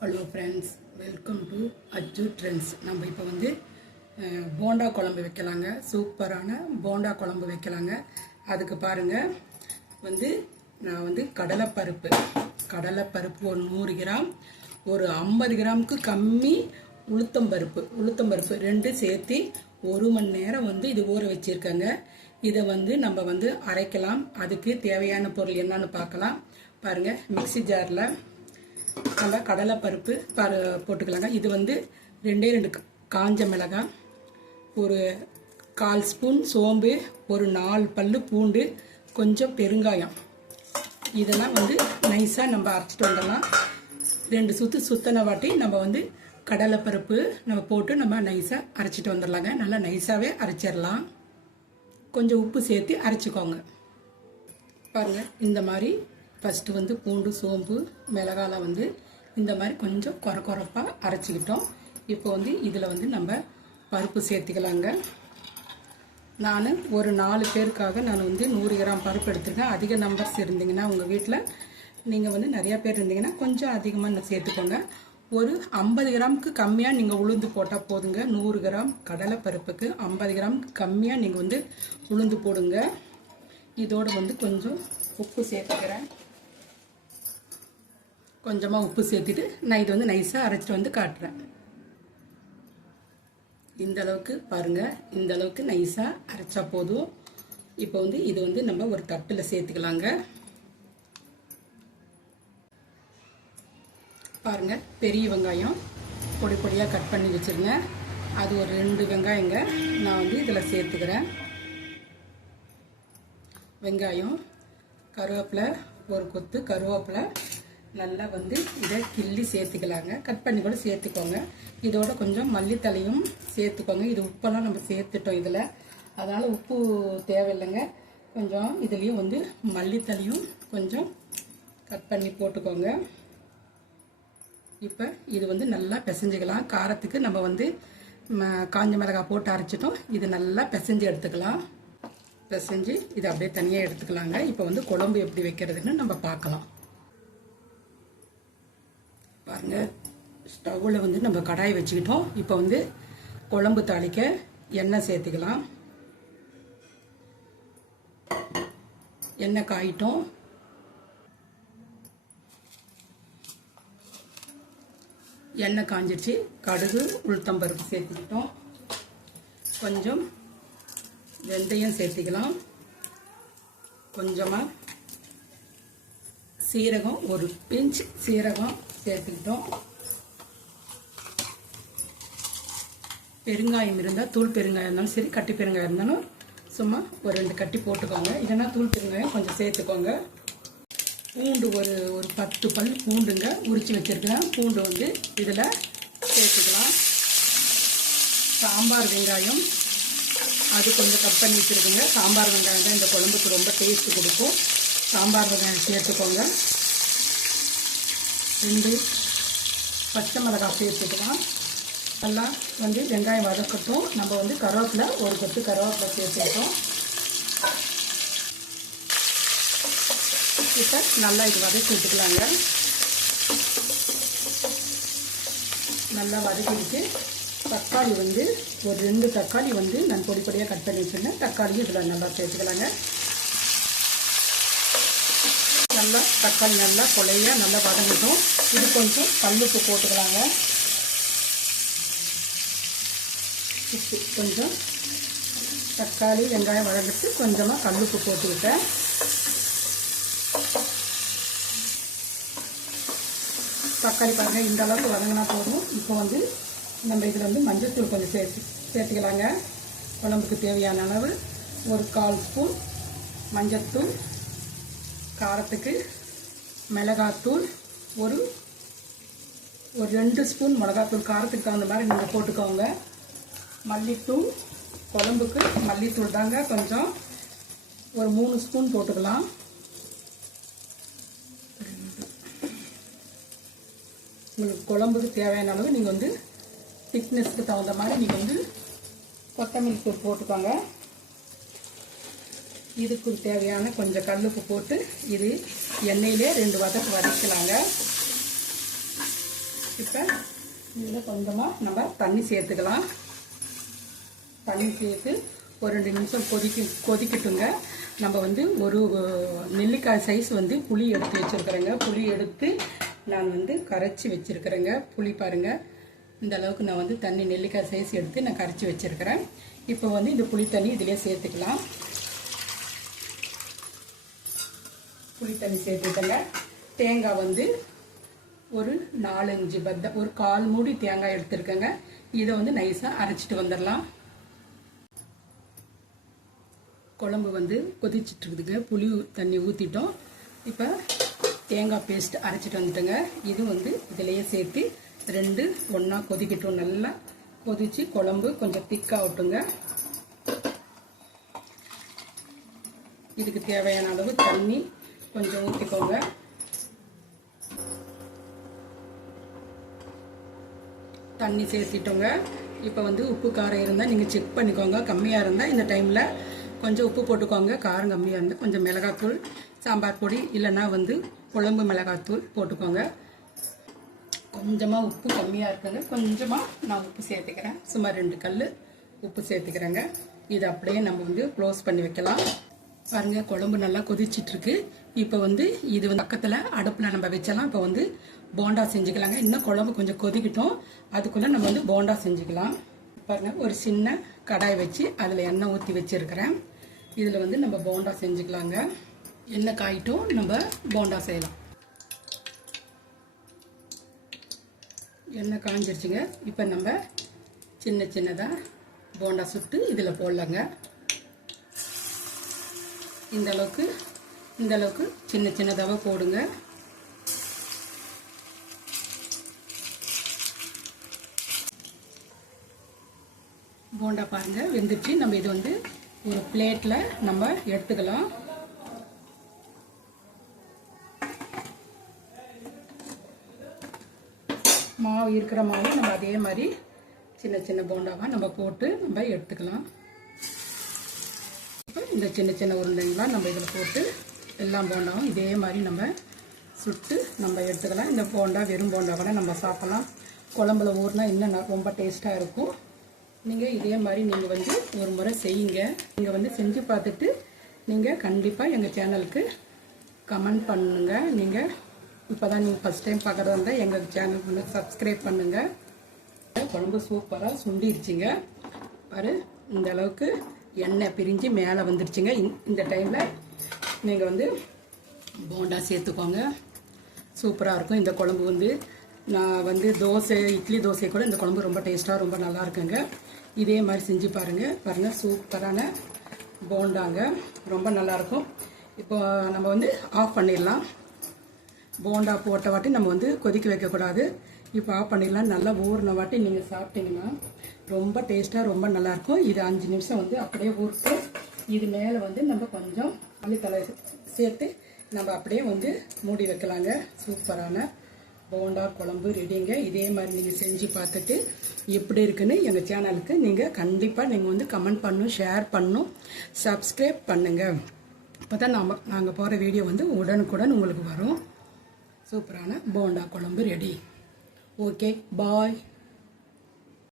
Hello friends welcome to Aju trends நம்ம இப்போ வந்து போண்டா குழம்பு வைக்கலாங்க. சூப்பரான போண்டா குழம்பு வைக்கலாங்க. அதுக்கு பாருங்கள் வந்து நான் வந்து கடலைப்பருப்பு. கடலைப்பருப்பு ஒரு நூறு கிராம். ஒரு ஐம்பது கிராமுக்கு கம்மி உளுத்தம்பருப்பு உளுத்தம்பருப்பு ரெண்டு சேர்த்து ஒரு மணி நேரம் வந்து இது ஊற வச்சுருக்கேங்க. இதை வந்து நம்ம வந்து அரைக்கலாம். அதுக்கு தேவையான பொருள் என்னன்னு பார்க்கலாம். பாருங்கள் மிக்ஸி ஜாரில் நம்ம கடலைப்பருப்பு பரு போட்டுக்கலாங்க. இது வந்து ரெண்டே ரெண்டு கா- காஞ்ச மிளகாய் ஒரு கால் ஸ்பூன் சோம்பு ஒரு நாலு பல்லு பூண்டு கொஞ்சம் பெருங்காயம். இதெல்லாம் வந்து நைஸாக நம்ம அரைச்சிட்டு வந்துடலாம். ரெண்டு சுற்று சுத்தனை வாட்டி நம்ம வந்து கடலைப்பருப்பு நம்ம போட்டு நம்ம நைஸாக அரைச்சிட்டு வந்துடலாங்க. நல்லா நைஸாகவே அரைச்சிடலாம். கொஞ்சம் உப்பு சேர்த்து அரைச்சிக்கோங்க. பாருங்கள் இந்த மாதிரி ஃபஸ்ட்டு வந்து பூண்டு சோம்பு மிளகாலாம் வந்து இந்த மாதிரி கொஞ்சம் குறை குறைப்பாக அரைச்சிக்கிட்டோம். இப்போ வந்து இதில் வந்து நம்ம பருப்பு சேர்த்துக்கலாங்க. நான் ஒரு நாலு பேருக்காக நான் வந்து நூறு கிராம் பருப்பு எடுத்திருக்கேன். அதிக நம்பர்ஸ் இருந்தீங்கன்னா உங்கள் வீட்டில் நீங்கள் வந்து நிறையா பேர் இருந்தீங்கன்னா கொஞ்சம் அதிகமாக சேர்த்துக்கோங்க. ஒரு ஐம்பது கிராமுக்கு கம்மியாக நீங்கள் உளுந்து போட்டால் போதுங்க. நூறு கிராம் கடலை பருப்புக்கு ஐம்பது கிராம் கம்மியாக நீங்கள் வந்து உளுந்து போடுங்க. இதோடு வந்து கொஞ்சம் உப்பு சேர்த்துக்கிறேன். கொஞ்சமாக உப்பு சேர்த்துட்டு நான் இது வந்து நைஸாக அரைச்சிட்டு வந்து காட்டுறேன். இந்த அளவுக்கு பாருங்கள் இந்த அளவுக்கு நைஸாக அரைச்சா போதும். இப்போ வந்து இது வந்து நம்ம ஒரு தட்டில் சேர்த்துக்கலாங்க. பாருங்கள் பெரிய வெங்காயம் பொடி பொடியாக கட் பண்ணி வச்சுருங்க. அது ஒரு ரெண்டு வெங்காயங்க நான் வந்து இதில் சேர்த்துக்கிறேன். வெங்காயம் கருவேப்பிலை ஒரு கொத்து கருவேப்பிலை நல்லா வந்து இதை கிள்ளி சேர்த்துக்கலாங்க. கட் பண்ணி கூட சேர்த்துக்கோங்க. இதோட கொஞ்சம் மல்லித்தலையும் சேர்த்துக்கோங்க. இது உப்பெல்லாம் நம்ம சேர்த்துட்டோம் இதில். அதனால் உப்பு தேவையில்லைங்க. கொஞ்சம் இதுலேயும் வந்து மல்லித்தலையும் கொஞ்சம் கட் பண்ணி போட்டுக்கோங்க. இப்போ இது வந்து நல்லா பிசைஞ்சிக்கலாம். காரத்துக்கு நம்ம வந்து ம, காஞ்ச மிளகாய் போட்டு அரைச்சிட்டோம். இது நல்லா பிசைஞ்சு எடுத்துக்கலாம். பிசைஞ்சு இதை அப்படியே தனியாக எடுத்துக்கலாங்க. இப்போ வந்து குழம்பு எப்படி வைக்கிறதுன்னு நம்ம பார்க்கலாம். பாருங்க. ஸ்டவ்வில் வந்து நம்ம கடாய் வச்சுக்கிட்டோம். இப்போ வந்து குழம்பு தாளிக்க எண்ணெய் சேர்த்துக்கலாம். எண்ணெய் காயிட்டோம். எண்ணெய் காஞ்சிடுச்சு கடுகு உளுத்தம்பருப்பு சேர்த்துக்கிட்டோம். கொஞ்சம் வெந்தயம் சேர்த்துக்கலாம். கொஞ்சமாக சீரகம் ஒரு பிஞ்ச் சீரகம் சேர்த்துக்கிட்டோம். பெருங்காயம் இருந்தால் தூள் பெருங்காயம் இருந்தாலும் சரி கட்டி பெருங்காயம் இருந்தாலும் சும்மா ஒரு ரெண்டு கட்டி போட்டுக்கோங்க. இல்லைன்னா தூள் பெருங்காயம் கொஞ்சம் சேர்த்துக்கோங்க. பூண்டு ஒரு ஒரு பத்து பல் பூண்டுங்க உரித்து வச்சுருக்கலாம் பூண்டு வந்து இதில் சேர்த்துக்கலாம். சாம்பார் வெங்காயம் அது கொஞ்சம் கட் பண்ணி வச்சுருக்குங்க. சாம்பார் வெங்காயம் தான் இந்த குழம்புக்கு ரொம்ப டேஸ்ட்டு கொடுக்கும். சாம்பார் வெங்காயம் சேர்த்துக்கோங்க. ரெண்டு பச்சை மிளகாய் சேர்த்துக்கலாம் எல்லாம் வந்து வெங்காயம் வதக்கட்டும். நம்ம வந்து கருவேப்பிலை ஒரு கொத்து கருவேப்பிலை சேர்த்துக்கிட்டோம் இப்போ நல்லா இது வதக்கி விட்டுக்கலாங்க நல்லா வதக்கிட்டு தக்காளி வந்து ஒரு ரெண்டு தக்காளி வந்து நான் பொடி பொடியாக கட் பண்ணி வச்சுருந்தேன். தக்காளியும் இதில் நல்லா சேர்த்துக்கலாங்க. நல்லா தக்காளி நல்லா கொலையாக நல்லா வதங்கட்டும். இது கொஞ்சம் கல்லுப்பு போட்டுக்கலாங்க. உப்பு கொஞ்சம் தக்காளி வெங்காயம் வதங்கிட்டு கொஞ்சமாக கல்லுப்பு போட்டுக்கிட்டேன். தக்காளி பாருங்கள் இந்த அளவுக்கு வதங்கினா போதும். இப்போ வந்து நம்ம இதில் வந்து மஞ்சள்தூள் கொஞ்சம் சேர்த்து சேர்த்துக்கலாங்க. குழம்புக்கு தேவையான அளவு ஒரு கால் ஸ்பூன் மஞ்சள்தூள் காரத்துக்கு மிளகாத்தூள் ஒரு ஒரு ரெண்டு ஸ்பூன் மிளகாத்தூள் காரத்துக்கு தகுந்த மாதிரி நீங்கள் போட்டுக்கோங்க. மல்லித்தூள் குழம்புக்கு மல்லித்தூள் தாங்க கொஞ்சம் ஒரு மூணு ஸ்பூன் போட்டுக்கலாம். உங்களுக்கு குழம்புக்கு தேவையான அளவு நீங்கள் வந்து திக்னஸ்க்கு தகுந்த மாதிரி நீங்கள் வந்து கொத்தமல்லி தூள் போட்டுக்கோங்க. இதுக்கு தேவையான கொஞ்சம் கல்லுப்பு போட்டு இது எண்ணெயிலே ரெண்டு வதக்கு வதக்கலாங்க. இப்போ இதில் கொஞ்சமாக நம்ம தண்ணி சேர்த்துக்கலாம். தண்ணி சேர்த்து ஒரு ரெண்டு நிமிஷம் கொதிக்க கொதிக்கட்டுங்க. நம்ம வந்து ஒரு நெல்லிக்காய் சைஸ் வந்து புளி எடுத்து வச்சுருக்குறேங்க. புளி எடுத்து நான் வந்து கரைச்சி வச்சுருக்குறேங்க. புளி பாருங்கள் இந்த அளவுக்கு நான் வந்து தண்ணி நெல்லிக்காய் சைஸ் எடுத்து நான் கரைச்சி வச்சுருக்கிறேன். இப்போ வந்து இந்த புளி தண்ணி இதிலே சேர்த்துக்கலாம். புளி தண்ணி சேர்த்துட்டேங்க. தேங்காய் வந்து ஒரு நாலஞ்சு பத்த ஒரு கால் மூடி தேங்காய் எடுத்துருக்கேங்க. இதை வந்து நைஸாக அரைச்சிட்டு வந்துடலாம். குழம்பு வந்து கொதிச்சிட்டுருக்குதுங்க புளி தண்ணி ஊற்றிட்டோம் இப்போ தேங்காய் பேஸ்ட் அரைச்சிட்டு வந்துட்டோங்க. இது வந்து இதிலையே சேர்த்து ரெண்டு ஒன்றா கொதிக்கட்டும். நல்லா கொதிச்சு குழம்பு கொஞ்சம் திக்காகட்டுங்க இதுக்கு தேவையான அளவு தண்ணி கொஞ்சம் ஊற்றிக்கோங்க தண்ணி சேர்த்திட்டோங்க. இப்போ வந்து உப்பு காரம் இருந்தால் நீங்கள் செக் பண்ணிக்கோங்க. கம்மியாக இருந்தால் இந்த டைமில் கொஞ்சம் உப்பு போட்டுக்கோங்க. காரம் கம்மியாக இருந்தால் கொஞ்சம் மிளகாத்தூள் சாம்பார் பொடி இல்லைன்னா வந்து குழம்பு மிளகாத்தூள் போட்டுக்கோங்க. கொஞ்சமாக உப்பு கம்மியாக இருக்குங்க கொஞ்சமாக நான் உப்பு சேர்த்துக்கிறேன். சுமார் ரெண்டு கல் உப்பு சேர்த்துக்கிறேங்க. இது அப்படியே நம்ம வந்து க்ளோஸ் பண்ணி வைக்கலாம். பாருங்க குழம்பு நல்லா கொதிச்சிட்டு இருக்கு இப்போ வந்து இது வந்து பக்கத்தில் அடுப்பில் நம்ம வச்சலாம். இப்போ வந்து போண்டா செஞ்சுக்கலாங்க. இன்னும் குழம்பு கொஞ்சம் கொதிக்கட்டும். அதுக்குள்ளே நம்ம வந்து போண்டா செஞ்சுக்கலாம். பாருங்க ஒரு சின்ன கடாய் வச்சு அதில் எண்ணெய் ஊற்றி வச்சிருக்கிறேன். இதில் வந்து நம்ம போண்டா செஞ்சுக்கலாங்க. எண்ணெய் காயிட்டும் நம்ம போண்டா செய்யலாம். எண்ணெய் காஞ்சிருச்சுங்க. இப்போ நம்ம சின்ன சின்னதாக போண்டா சுட்டு இதில் போடலாங்க. இந்தளவுக்கு இந்தளவுக்கு சின்ன சின்னதாக போடுங்க. போண்டா பாருங்க வெந்துச்சு நம்ம இது வந்து ஒரு பிளேட்டில் நம்ம எடுத்துக்கலாம். மாவு இருக்கிற மாவு நம்ம அதே மாதிரி சின்ன சின்ன போண்டாவாக நம்ம போட்டு நம்ம எடுத்துக்கலாம். இப்போ இந்த சின்ன சின்ன உருண்டைங்களாம் நம்ம இதில் போட்டு எல்லாம் போண்டாவும். இதே மாதிரி நம்ம சுட்டு நம்ம எடுத்துக்கலாம். இந்த போண்டா வெறும் போண்டாவோட நம்ம சாப்பிட்லாம். குழம்புல ஊறினா இன்னும் ரொம்ப டேஸ்ட்டாக இருக்கும். நீங்கள் இதே மாதிரி நீங்கள் வந்து ஒரு முறை செய்யுங்க. நீங்கள் வந்து செஞ்சு பார்த்துட்டு நீங்கள் கண்டிப்பாக எங்கள் சேனலுக்கு கமெண்ட் பண்ணுங்கள் நீங்கள் இப்போ தான் நீங்கள் ஃபஸ்ட் டைம் பார்க்குறதா இருந்தால் எங்கள் சேனலுக்கு வந்து சப்ஸ்கிரைப் பண்ணுங்கள் குழம்பு சூப்பராக சுண்டிருச்சிங்க. பாரு இந்த அளவுக்கு எண்ணெய் பிரிஞ்சு மேலே வந்துடுச்சுங்க இந்த- இந்த டைமில் நீங்கள் வந்து போண்டா சேர்த்துக்கோங்க. சூப்பராக இருக்கும். இந்த குழம்பு வந்து நான் வந்து தோசை இட்லி தோசை கூட இந்த குழம்பு ரொம்ப டேஸ்ட்டாக ரொம்ப நல்லா இருக்குங்க. இதே மாதிரி செஞ்சு பாருங்கள் பாருங்கள் சூப்பரான போண்டாங்க. ரொம்ப நல்லாயிருக்கும் இப்போ நம்ம வந்து ஆஃப் பண்ணிடலாம். போண்டா போட்ட வாட்டி நம்ம வந்து கொதிக்க வைக்கக்கூடாது. இப்போ ஆஃப் பண்ணிடலாம். நல்லா ஊறின வாட்டி நீங்கள் சாப்பிட்டீங்கன்னா ரொம்ப டேஸ்ட்டாக ரொம்ப நல்லாயிருக்கும். இது அஞ்சு நிமிஷம் வந்து அப்படியே ஊறிட்டு இது மேலே வந்து நம்ம கொஞ்சம் மல்லித்தலை சேர்த்து நம்ம அப்படியே வந்து மூடி வைக்கலாங்க. சூப்பரான போண்டா குழம்பு ரெடிங்க. இதே மாதிரி நீங்கள் செஞ்சு பார்த்துட்டு எப்படி இருக்குன்னு எங்கள் சேனலுக்கு நீங்கள் கண்டிப்பாக நீங்கள் வந்து கமெண்ட் பண்ணும் ஷேர் பண்ணும் சப்ஸ்கிரைப் பண்ணுங்கள் அப்போ தான் நம்ம நாங்கள் போகிற வீடியோ வந்து உடனுக்குடன் உங்களுக்கு வரும். சூப்பரான போண்டா குழம்பு ரெடி. Okay bye.